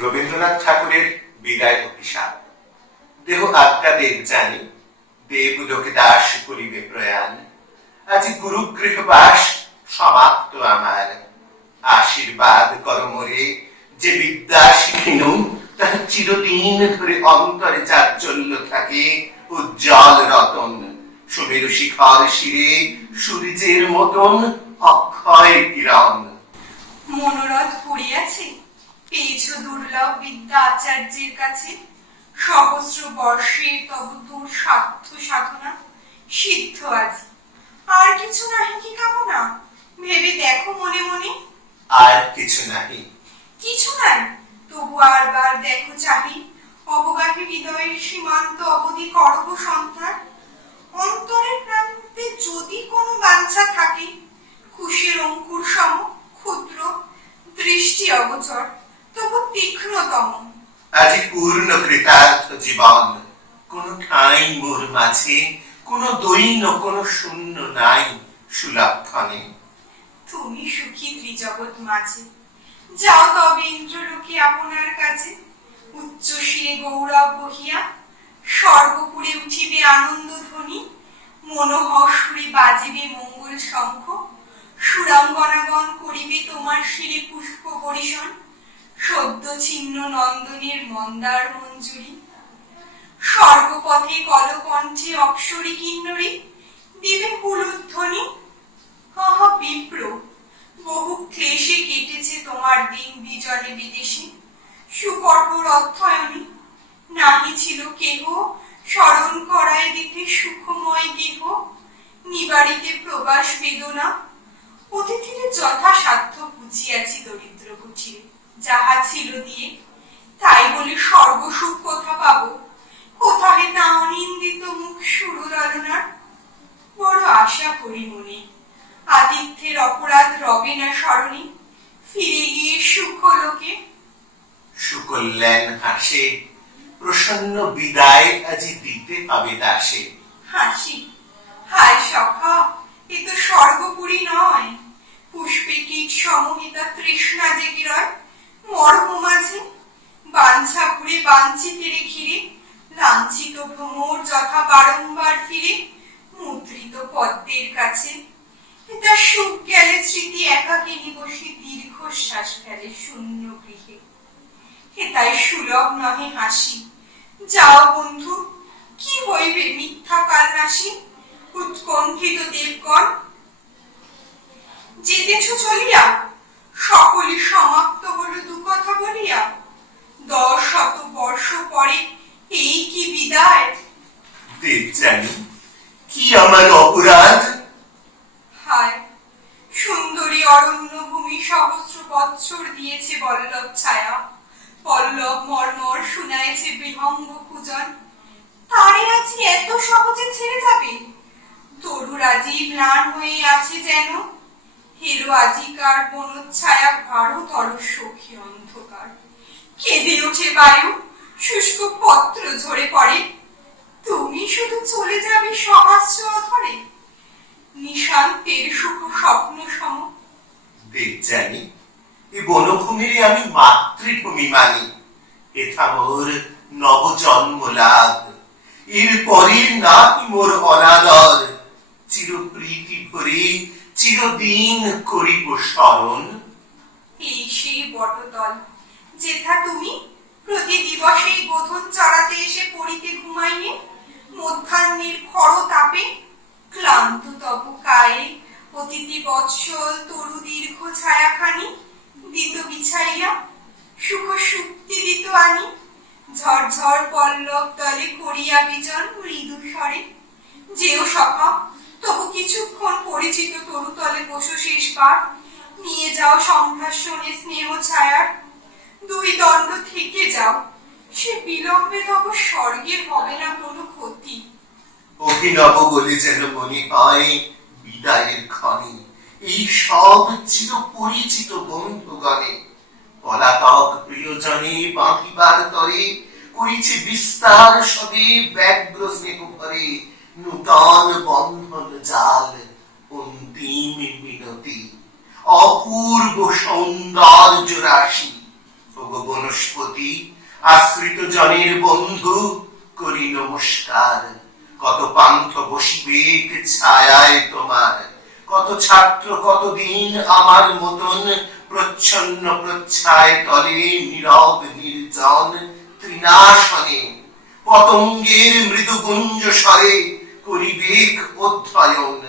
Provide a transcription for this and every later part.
রবীন্দ্রনাথ ঠাকুরের বিদায় অভিশাপ। দেহ আজ্ঞা দেব জানি, দেবলোকে দাস করিবে প্রয়াণ। আজি গুরুগৃহ বাস সমাপ্ত আমার, আশীর্বাদ কর মোরে যে বিদ্যা শিখিনু, তাহা চিরদিন ধরে অন্তরে জাজ্বল্য থাকে উজ্জ্বল রতন। সুমেরু শিখর শিরে সূর্যের মতন অক্ষয় কিরণ। মনোরথ পড়িয়াছে, পেয়েছ দুর্লভ বিদ্যা আচার্যের কাছে। সহস্র বর্ষের তব দূর সাধ্য সাধনা সিদ্ধ আজ। আর কিছু নাহি কি কামনা, ভেবে দেখো মনে মনে। আর কিছু নাহি, কিছু নাই, তবু আর বার দেখো চাহি। অবগাহী হৃদয়ের সীমান্ত অবধি করব সন্ধান। অন্তরের প্রান্তে যদি কোনো বাঞ্ছা থাকে, কুশের অঙ্কুর সম ক্ষুদ্র, দৃষ্টি অগোচর তবু তীক্ষ্ণতম। আজি পূর্ণ কৃতার্থ জীবন, কোন ঠাঁই মোর মাঝে, কোন দৈন্য কোন শূন্য নাই সুলক্ষণে। তুমি সুখী ত্রিজগৎ মাঝে, যাও তবে ইন্দ্রলোকে আপনার কাছে। উচ্চ শিরে গৌরব বহিয়া সর্বপুরে উঠিবে আনন্দ ধ্বনি। মনোহর সুরে বাজিবে মঙ্গল শঙ্খ, সুরাঙ্গনাগণ করিবে তোমার শিরে পুষ্প বরিশন। সদ্য ছিন্ন নন্দনের মন্দার মঞ্জুরি, স্বর্গপথে কলকণ্ঠে অপ্সরী কিন্নরী দিবে হুলুধ্বনি। আহা বিপ্র, বহু ক্লেশে কেটেছে তোমার দিন বিজনে বিদেশে। সুকঠোর অধ্যয়নে নাহি ছিল কেহ, স্মরণ করায় দিতে সুখময় গেহ। নিবারিতে প্রবাস বেদনা, অতিথিরে যথাসাধ্য বুঝিয়াছি দরিদ্র কুঠিরে। যাহা ছিল দিয়ে, তাই বলে স্বর্গসুখ কোথা পাব? কোথা হেতা অনিন্দিত মুখ সুরললনার? বড় আশা করি মনে, আতিথ্যের অপরাধ রবে না স্মরণে। ফিরে গিয়ে সুখলোকে সুকল্যাণ হাসে, প্রসন্ন বিদায় আজি দিতে হবে দাসে। হাসি, হায় সখা, এ তো স্বর্গপুরী নয়। পুষ্পে কীট সমহিতা তৃষ্ণা জেগে রয় মর্ম মাঝে। বাঞ্ছা ঘুরে বাঞ্ছিতের ঘিরে, লাঞ্ছিত ভ্রমর যথা বারংবার ফিরে মুদ্রিত পদ্মের কাছে। এটা সুখ গেলে স্মৃতি একাকিনী বসে দীর্ঘশ্বাস ফেলে শূন্য গৃহে। হেতাই সুলভ নহে হাসি, যাও বন্ধু, কি হইবে মিথ্যা কালনাসি। উৎকণ্ঠিত দেবগণ যেতেছ চলিয়া, সকলে সমাপ্ত হলো দু কথা বলিয়া। 10 বর্ষ পরে এই কি বিদায়? দেব জানি, কি আমার অপরাধ? হায়, সুন্দরী অরণ্য ভূমি সহস্র বৎসর দিয়েছে বল্লভ ছায়া। পল্লব মর্মর শুনাইছে বিহঙ্গ পূজন, তারে আজি এত সহজে ছেড়ে যাবে? তরুর আজি ম্লান হয়ে আছে যেন, হেরো আজিকার বনচ্ছায়া গাঢ়তর সখী অন্ধকার। কেঁদে ওঠে বায়ু, শুষ্ক পত্র ঝরে পড়ে। তুমি শুধু চলে যাবে সহাস্য অধরে, নিশান্তের সুখ স্বপ্ন সম। দেব জানি, এ বনভূমির আমি মাতৃভূমি মানি। এথা মোর নবজন্ম লাভ, এরপরে নাহি মোর অনাদর। চিরপ্রীতি ভরে চিরদিন করিব স্মরণ। এই সেই বটতল, যেথা তুমি প্রতি দিবসে গোধন চড়াতে এসে পড়িতে ঘুমাইয়ে। মধ্যাহ্নের খর তাপে ক্লান্ত তব কায়ে অতিথি বৎসল তরু দীর্ঘ ছায়াখানি দিত বিছাইয়া, সুখ সুক্তি দিত আনি। ঝরঝর পল্লব তলে করিয়া বিজন মৃদু স্বরে। যেও সখা, তবু কিছুক্ষণ পরিচিত তরুতলে বসো শেষবার। নিয়ে যাও সম্ভাষণে স্নেহ ছায়ার, 2 দণ্ড থেকে যাও। সে বিলম্বে তব স্বর্গের হবে না কোনো ক্ষতি। অভিনব বলে যেন মনে হয় বিদায়ের ক্ষণে এই সব চির পরিচিত বন্ধুগণে। পলাতক প্রিয়জনে বাঁধিবার তরে করিছে বিস্তার সবে ব্যগ্র স্নেহ ভরে। নূতন বন্ধন জাল, অন্তিম মিনতি, অপূর্ব সৌন্দর্য রাশি। ওগো বনস্পতি, আশ্রিত জনের বন্ধু, করি নমস্কার। কত পান্থ বসিবেক ছায়ায় তোমার, কত ছাত্র কতদিন আমার মতন প্রচ্ছন্ন প্রচ্ছায় তলে নীরব নির্জন তৃণাসনে পতঙ্গের মৃদুগুঞ্জ স্বরে করিবেক অধ্যয়ন।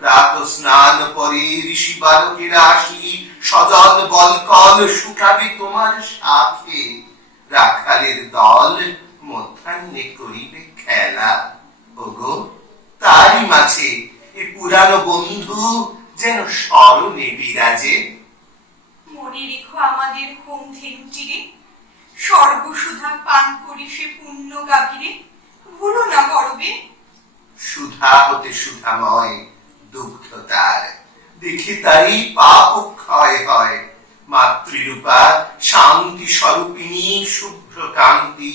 প্রাত স্নান পরে ঋষি বালকেরা আসি সজল বলকল শুকাবে তোমার সাথে। রাখালের দল মধ্যাহ্নে করিবে খেলা। ওগো তারই মাঝে এ পুরানো বন্ধু যেন স্মরণে বিরাজে। মনে রেখো আমাদের হোম ধেনুটিরে, স্বর্গসুধা পান করি সে পুণ্য গাভীরে, ভুলো না গরবে। সুধা হতে সুধাময় দুগ্ধ তার, দেখি তাই পাপ ক্ষয় হয়। মাতৃরূপা শান্তি স্বরূপিণী শুভ্র কান্তি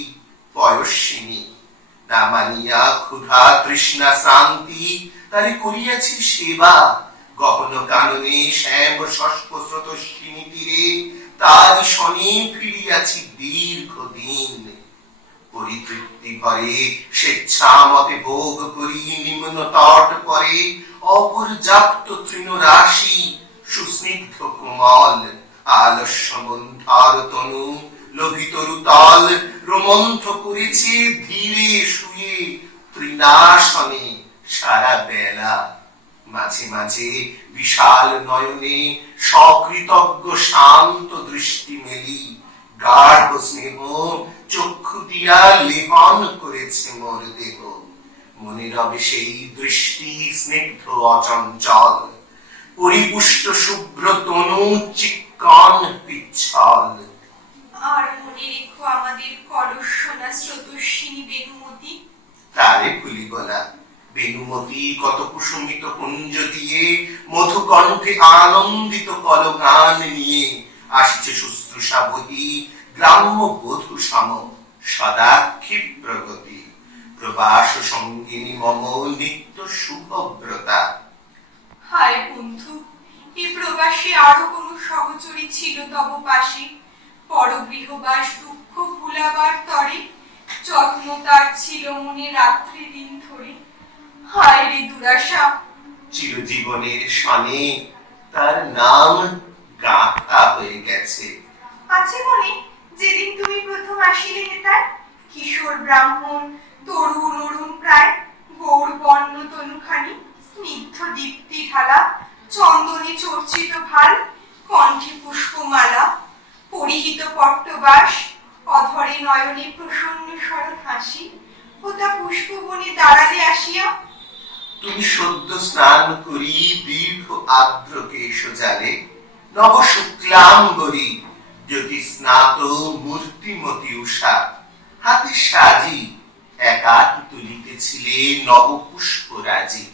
পয়স্বিনী, না মানিয়া ক্ষুধা তৃষ্ণা শান্তি তারে করিয়াছি সেবা। গহন কাননে শ্যাম শস্পস্রোত তীরে তারি শনে ফিরিয়াছি দীর্ঘদিন। পরিতৃপ্তি ভরে স্বেচ্ছামতে ভোগ করি নিম্ন তট পরে অপর্যাপ্ত তৃণরাশি সুস্নিগ্ধ কোমল আলস্য মন্থার তনু লোভিতরু তল রোমন্থ করেছে ধীরে শুয়ে তৃণাসনে সারা বেলা। মাঝে মাঝে বিশাল নয়নে সকৃতজ্ঞ শান্ত দৃষ্টি মেলি, গাঢ় স্নেহ চক্ষু দিয়া লেপন করেছে মোর দেহ। মনে রবে সেই দৃষ্টি স্নিগ্ধ অচঞ্চল, পরিপুষ্ট শুভ্র তনু চিক্কণ পিচ্ছল। আর মনে রেখো আমাদের কলস্বনা স্রোতস্বিনী বেণুমতি, তারে ভুলিব না। বেণুমতি কত কুসুমিত কুঞ্জ দিয়ে মধুকণ্ঠে আনন্দিত কলগান নিয়ে আসছে শুশ্রূষা বহি গ্রাম্য বধূ সম সদা ক্ষিপ্রগতি। প্রবাস সঙ্গিনী মম নিত্য শুভব্রতা। হায় বন্ধু, এ প্রবাসে আরো কোন সহচরী ছিল তব পাশে, পরগৃহবাস দুঃখ ভুলাবার তরে, যত্ন তার ছিল মনে রাত্রি দিন ধরে। হায় রে দুরাশা, চিরজীবনের সনে তার নাম গাথা হয়ে গেছে। আছে মনে যেদিন তুমি প্রথম আসিলে হেতার, কিশোর ব্রাহ্মণ তরুণ অরুণ প্রায়, গৌর বর্ণ তনুখানি স্নিগ্ধ দীপ্তি ঢালা, চন্দনে চর্চিত ভাল, কণ্ঠে পুষ্পমালা, পরিহিত পট্টবাস, অধরে নয়নে প্রসন্ন সরল হাসি, ওটা পুষ্পবনে দাঁড়ালে আসিয়া। তুমি সদ্য স্নান করি দীর্ঘ আর্দ্র কেশ জালে, নব শুক্লাম্বরী জ্যোতি স্নাত মূর্তিমতী উষা, হাতে সাজি একাকী তুলিতেছিলে নব পুষ্পরাজি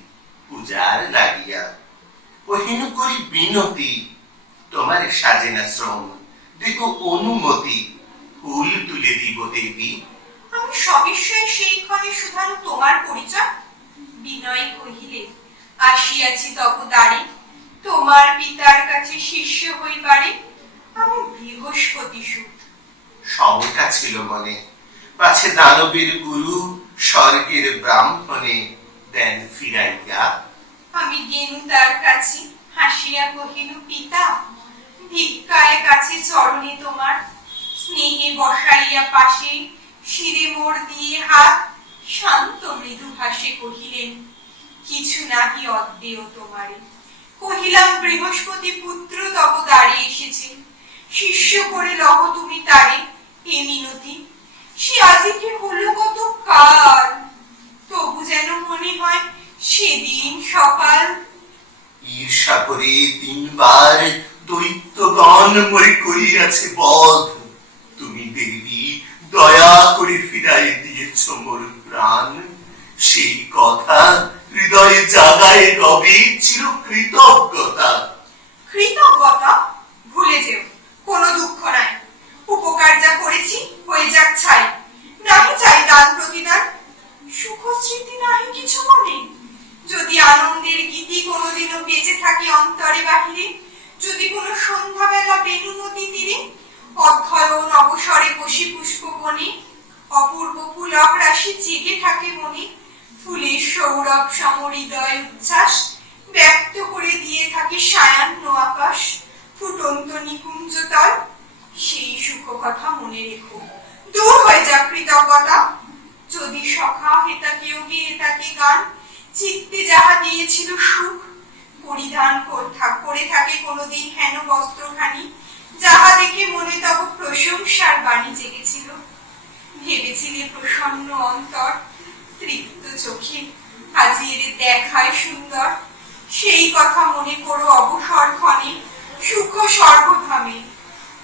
পূজার লাগিয়া। কহিনু করি বিনতি, তোমার সাজে না শ্রম, দেখো অনুমতি ফুল তুলে দিব দেবী। আমি সবিস্ময়ে সেইক্ষণে শুধানু তোমার পরিচয়। বিনয় কহিলে, আসিয়াছি তব দ্বারে, তোমার পিতার কাছে শিষ্য হইবারে। আমি বৃহস্পতি সুত। শঙ্কা ছিল মনে, পাছে দানবের গুরু স্বর্গের ব্রাহ্মণে দেন ফিরাইয়া। আমি গেনু তার কাছে, হাসিয়া কহিনু, পিতা ভিক্ষায় কাছে চরণে তোমার। স্নেহে বসাইয়া পাশে শিরে মোর দিয়ে হাত, শান্ত মৃদু ভাষে কহিলেন, কিছু নাহি অদ্দেয় তোমারে। কহিলাম, বৃহস্পতি পুত্র তব দ্বারে এসেছে, শিষ্য করে লহ তুমি তারে। এ মিনতি সে আজিকে হলো কত কাল, তবু যেন মনে হয় সেদিন সকাল। ঈর্ষা করে তিনবার দৈত্যগণ মরে করিয়াছে বধ, তুমি দেবী দয়া করে ফিরাই দিয়েছ মোর প্রাণ। সেই কথা হৃদয়ে জাগায় রবে চির কৃতজ্ঞতা। কৃতজ্ঞতা ভুলে যেও, কোনো দুঃখ নাই। উপকার যা করেছি হয়ে যাক ছাই, নাহি চাই দান প্রতিদান। সুখ স্মৃতি নাহি কিছু মনে, যদি আনন্দের গীতি কোনোদিনও বেঁচে থাকে অন্তরে বাহিরে, যদি কোনো সন্ধ্যাবেলা বেণুমতি তীরে অধ্যয়ন অবসরে বসি পুষ্পবনে, অপূর্ব পুলক রাশি জেগে থাকে মনে, ফুলের সৌরভ সম হৃদয় উচ্ছ্বাস ব্যক্ত করে দিয়ে থাকে সায়ান্ন আকাশ, ফুটন্ত নিকুঞ্জতল। সেই সুখ কথা মনে রেখো, দূর হয়ে যাক কৃতজ্ঞতা। যদি সখা হেতাকেও গিয়ে হেতাকে গান, চিত্তে যাহা দিয়েছিল সুখ, পরিধান করে থাকে কোনোদিন হেন বস্ত্রখানি, যাহা দেখে মনে তব প্রশংসার বাণী জেগেছিল। ভেবেছিলে প্রসন্ন অন্তর, তৃপ্ত চোখে আজি এর দেখায় সুন্দর, সেই কথা মনে করো অবসর ক্ষণে, সুখ সর্বধামে।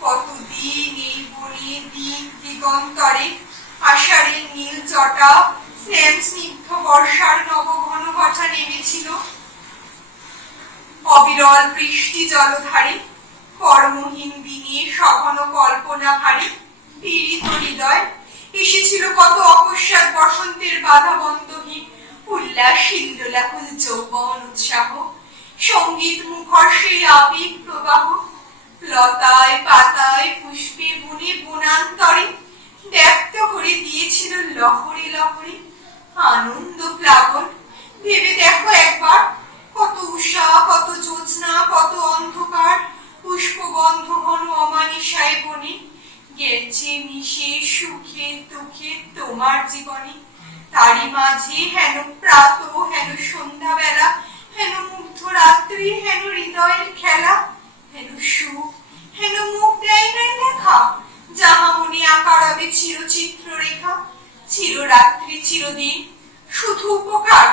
কতদিন এই বনে দিক দিগন্তরে, আষাঢ়ের নীল জটা স্নেহ স্নিগ্ধ বর্ষার নবঘন ঘটা নেমেছিল, অবিরল বৃষ্টি জলধারে, কর্মহীন দিনে সঘন কল্পনা ভারী, পীড়িত হৃদয় এসেছিল কত অকস্মাৎ বসন্তের বাধা বন্ধহীন উল্লাস, ইন্দ্রলাকুল যৌবন উৎসাহ, সঙ্গীত মুখর সেই আবেগ প্রবাহ, লতায় পাতায় পুষ্পে বনে বনান্তরে ব্যক্ত করে দিয়েছিল লহরে লহরে আনন্দ প্লাবন। ভেবে দেখো একবার, কত উষা, কত জ্যোৎস্না, কত অন্ধকার, পুষ্পগন্ধ ঘন অমানিসায় বনে গেছে মিশে সুখে দুঃখে তোমার জীবনে। তারই মাঝে হেন প্রাত, হেন সন্ধ্যাবেলা, হেন মুগ্ধ রাত্রি, হেন হৃদয়ের খেলা, হেন সুখ, হেন মুখ দেয় নাই দেখা, যাহা মনে আঁকা রবে চিরচিত্র রেখা। চিররাত্রি চিরদিন শুধু উপকার,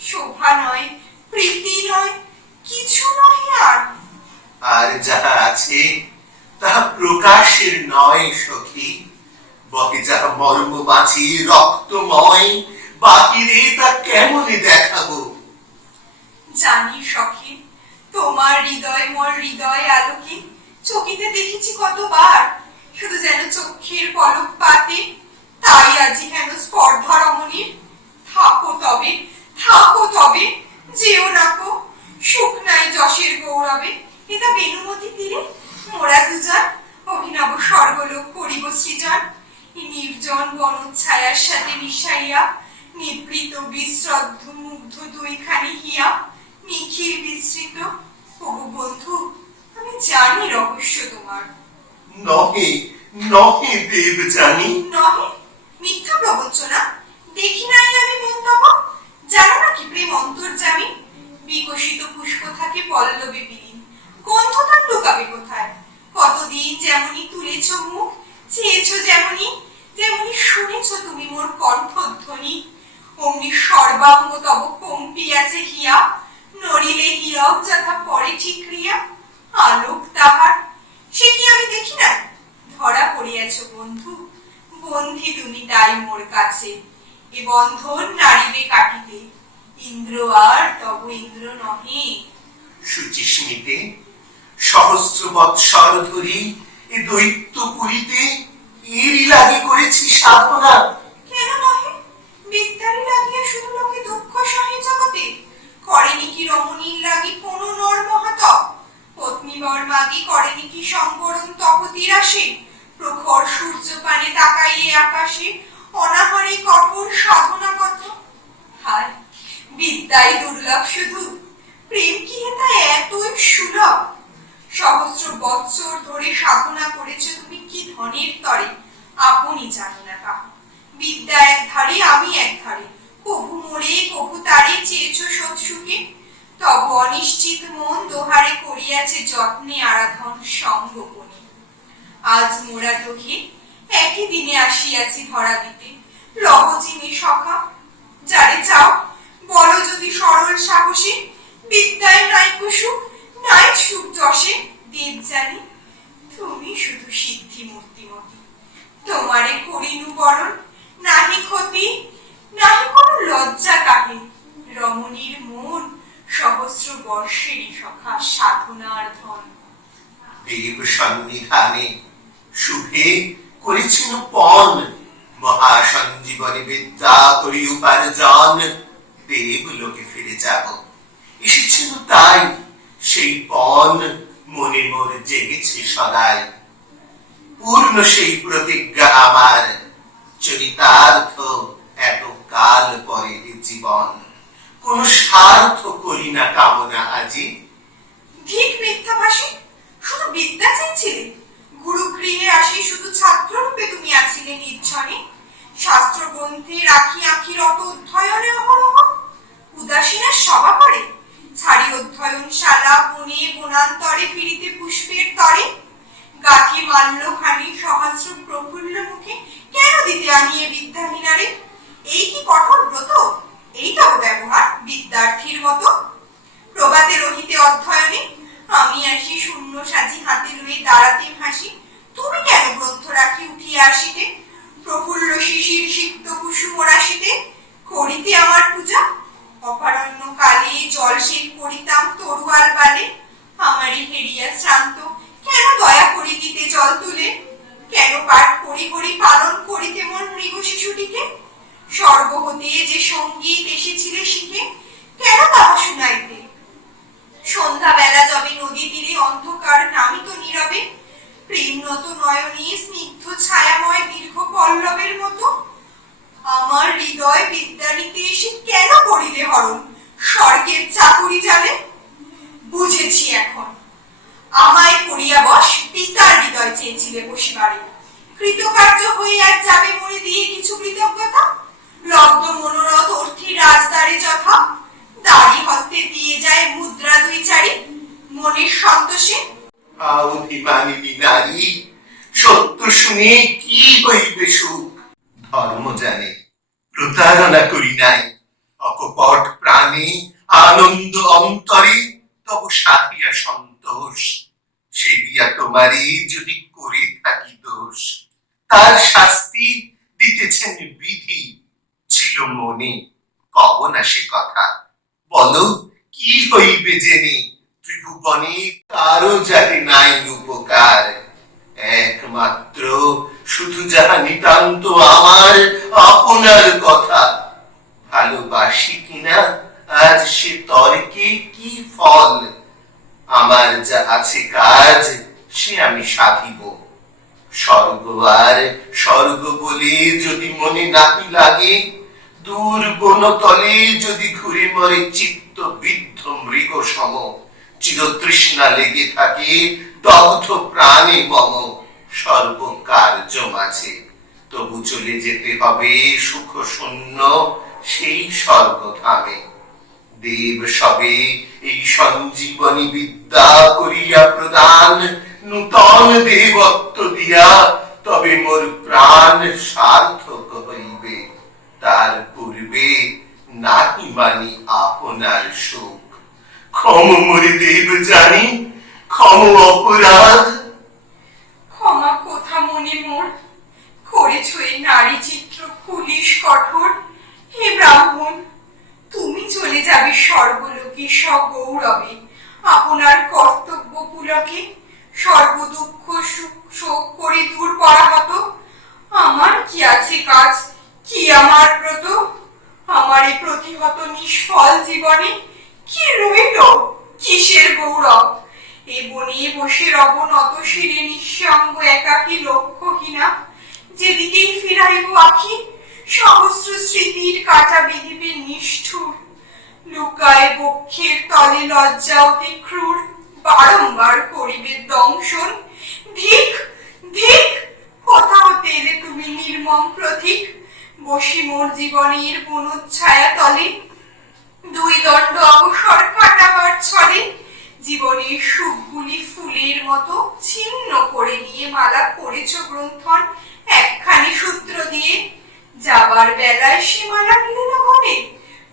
শোভা নয়, প্রীতি নয়, কিছু নয় আর। আর যাহা আছে তাহা প্রকাশের নয় সখী, বকে যাহা মর্ম বাঁচি রক্তময়, বাকিরে তা কেমনে দেখাবো। জানি সখী, তোমার হৃদয় মোর হৃদয় আলোকে চকিতে দেখেছি কতবার, শুধু যেন চক্ষের পলক পাতে। তাই আজি হেন স্পর্ধা রমণীর, থাকো তবে, থাকো তবে, যেও নাকো, সুখ নাই যশের গৌরবে, এটা বেনুমতি তীরে মোরা দুজন অভিনব স্বর্গলোক করিব সৃজন। নির্জন বনচ্ছায়ার সাথে মিশাইয়া, নিবৃত বিশ্রদ্ধ মুগ্ধ দুইখানি হিয়া, নিখিল বিস্তৃত। ওগো বন্ধু, আমি জানি রহস্য তোমার। নহে নহে দেব জানি। নহে? মিথ্যা প্রবঞ্চনা, দেখি নাই আমি মন্তব্য। জানো নাকি প্রেম অন্তর্যামী, বিকশিত পুষ্প থাকে পল্লবে বিলীন, গন্ধ তার লুকাবে কোথায়। কতদিন যেমনি তুলেছ মুখ, চেয়েছ যেমনি, যেমনি শুনেছ তুমি মোর কণ্ঠধ্বনি, অমনি সর্বাঙ্গ তব কম্পিয়াছে হিয়া, নড়িলে হীরক যথা পরে ঠিকরিয়া। আলোক তাহার, সে কি আমি দেখি না? ধরা পড়িয়াছ বন্ধু, বন্ধি তুমি তাই মোর কাছে। এ বন্ধন নারিবে কাটিতে, ইন্দ্র আর তব ইন্দ্র নহে। শুচিস্মিতে সহস্র বৎসর ধরি এ দৈত্য পুরীতে এরই লাগি করেছি সাধনা। কেন নহে? বিদ্যারই লাগিয়া শুধু লোকে দুঃখ সহে জগতে, করেনি কি রমণীর লাগি কোন নর মহাতপ? পত্নীবর মাগি করেনি কি সংবরণ তপতির আসে, প্রখর সূর্য পানে তাকাইয়ে আকাশে অনাহারে কঠোর সাধনা কত। হায়, বিদ্যাই দুর্লভ শুধু, প্রেম কি এটা এতই সুলভ? সহস্র বৎসর ধরে সাধনা করেছ তুমি কি ধনের তরে, আপনি জানো না তা। বিদ্যা এক ধারে, আমি এক ধারে, কভু মোরে কভু তারে চেয়েছ সৎসুখে। তব অনিশ্চিত মন দোহারে করিয়াছে যত্নে আরাধন সঙ্গপনে। আজ মোরা দোহে একই দিনে আসিয়াছি ধরা দিতে, লবচিনি সখা, যারে চাও বলো যদি সরল সাহসে। বিদ্যায় নাই কুসুখ, নাই সুখ যশে, দেব জানি তুমি শুধু সিদ্ধি মূর্তিমতি। তোমারে করিনু বরণ, নাহি ক্ষতি, নাহি কোনো লজ্জা কাহে। রমণীর মন সহস্র বর্ষেরই সখা সাধনার ধন। দেব সন্নিধানে শুভে করেছিল পণ, মহাসঞ্জীবনী বিদ্যা করি উপার্জন। দেব লোকে ফিরে যাব, এসেছিল তাই সেই পণ মনে মোর জেগেছে সদাই। পূর্ণ সেই প্রতিজ্ঞা আমার, চরিতার্থ এত কাল পরে জীবন, কোন স্বার্থ করি না কামনা আজি। ধিক মিথ্যাভাষী, শুধু বিদ্যা চেয়েছিলে? গুরুগৃহে আসি শুধু ছাত্র রূপে তুমি আছিলে নির্জনে, শাস্ত্র গ্রন্থে রাখি আখির অত অধ্যয়নে অহরহ, উদাসীনের সভা করে ছাড়ি অধ্যয়নশালা বনে বনান্তরে ফিরিতে পুষ্পের তরে, গাথি মাল্য খানি সহস্র প্রফুল্ল মুখে কেন দিতে আনিয়ে বিদ্যাহীনারে? এই কি কঠোর ব্রত? এই তব ব্যবহার বিদ্যার্থীর মতো? প্রভাতে রহিতে অধ্যয়নে আমি আসি শূন্য সাজি হাতে লয়ে দাঁড়াতে হাসি, তুমি কেন গ্রন্থ রাখি উঠিয়া আসিতে? প্রফুল্ল শিশির সিক্ত কুসুম রাশিতে করিতে আমার পূজা, অপারণ্য কালে জলসেন করিতাম তরুয়াল বালে, আমারই হেরিয়া শ্রান্ত কেন দয়া করি দিতে জল তুলে? কেন পাঠ করি করি পালন করিতে মন মৃগ শিশুটিকে? স্বর্গ হতে যে সঙ্গীত এসেছিলে শিখে কেন তাহা শুনাইতে? সন্ধ্যা বেলা যবে নদী তীরে অন্ধকার নামিত নীরবে, প্রেমনত নয়নে স্নিগ্ধ ছায়াময় দীর্ঘ পল্লবের মতো, আমার হৃদয় বিদ্যানিতে এসে কেন করিলে হরণ স্বর্গের চাকুরি জানে? বুঝেছি এখন, আমায় করিয়া বস পিতার হৃদয় চেয়েছিলে বসিবারে, কৃতকার্য হয়ে আর যাবে মরে দিয়ে কিছু কৃতজ্ঞতা, লব্ধ মনোরথ অর্থী রাজদ্বারে যথা, দাড়ি হস্তে দিয়ে যায় মুদ্রা দুই চারি, মনের সন্তোষে। অধিমানিনী নারী, সত্য শুনে কি হইবে সুখ, ধর্ম জানে প্রতারণা করি নাই, অকপট প্রাণে আনন্দ অন্তরে তব সাথিয়া সন্তোষ, সেদিয়া তোমারে যদি করে থাকি দোষ, তার শাস্তি দিতেছেন বিধি, ছিল মনে কব না সে কথা, বলো কি হইবে জেনে, ত্রিভুবনে কারো যাতে নাই উপকার, একমাত্র শুধু যাহা নিতান্ত আমার আপনার কথা, ভালোবাসি কিনা আজ সে তর্কে কি ফল, আমার যা আছে কাজ সে আমি সাধিব, স্বর্গ আর স্বর্গ বলে যদি মনে নাহি লাগে, দূর বনতলে যদি ঘুরে মরে চিত্ত বিদ্ধ মৃগ সম, চিরতৃষ্ণা লেগে থাকে দগ্ধ প্রাণে মম, সর্বকার্য মাঝে তবু চলে যেতে হবে সুখ শূন্য সেই স্বর্গধামে। দেব সবে এই সঞ্জীবনী বিদ্যা করিয়া প্রদান, নূতন দেবত্ব দিয়া তবে মোর প্রাণ সার্থক হইবে, তার পূর্বে নাহি মানি আপনার সুখ, ক্ষম মরে দেব জানি ক্ষম অপরাধ। ক্ষমা কোথা মনে মোর, করেছ এই নারী চিত্র পুলিশ কঠোর, হে ব্রাহ্মণ তুমি চলে যাবে স্বর্গলোকে সগৌরবে, আপনার কর্তব্য পুলকে সর্বদুঃখ শোক করে দূর পরাহত, আমার কি আছে কাজ, কি আমার ব্রত, আমার এই প্রতিহত নিষ্ফল জীবনে কি রইল, কিসের গৌরব? এ বনে বসে রব নত শিরে নিঃসঙ্গ একাকী লক্ষ্যহীনা, যেদিকেই ফিরাইব আখি সহস্র স্মৃতির কাটা বিধিবে নিষ্ঠুর, লুকায় বক্ষের তলে লজ্জা অতি ক্রূর, বারংবার করিবে দংশন। ধিক ধিক, কোথা হতে এলে তুমি নির্মম প্রতীক, বসি মোর জীবনের বনচ্ছায়া তলে, দুই দণ্ড অবসর কাটাবার ছলে, জীবনের সুখগুলি ফুলের মতো ছিন্ন করে নিয়ে মালা করেছ গ্রন্থন একখানি সূত্র দিয়ে, যাবার বেলায় সে মালা নিলে না বলে,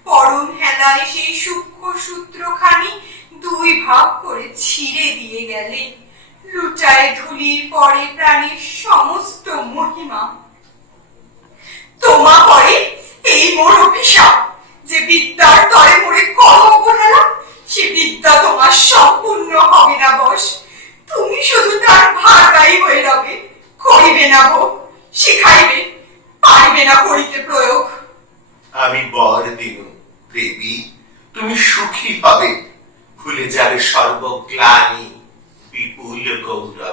পরম হেলায় সেই সূক্ষ্ম সূত্রখানি দুই ভাগ করে ছিঁড়ে দিয়ে গেলে, লুটায় ধুলির পরে প্রাণীর সমস্ত মহিমা। তোমা করে এই মোর অভিশাপ, যে বিদ্যার তরে মোরে কর অবহেলা, সে বিদ্যা তোমার সম্পূর্ণ হবে না বশ, তুমি শুধু তার ভারবাহী হয়ে রবে, করিবে না ভোগ, শিখাইবে পারিবে না করিতে প্রয়োগ। আমি বর দিন দেবী, তুমি সুখী হবে, ভুলে যাবে সর্বগ্লানি বিপুল গৌরব।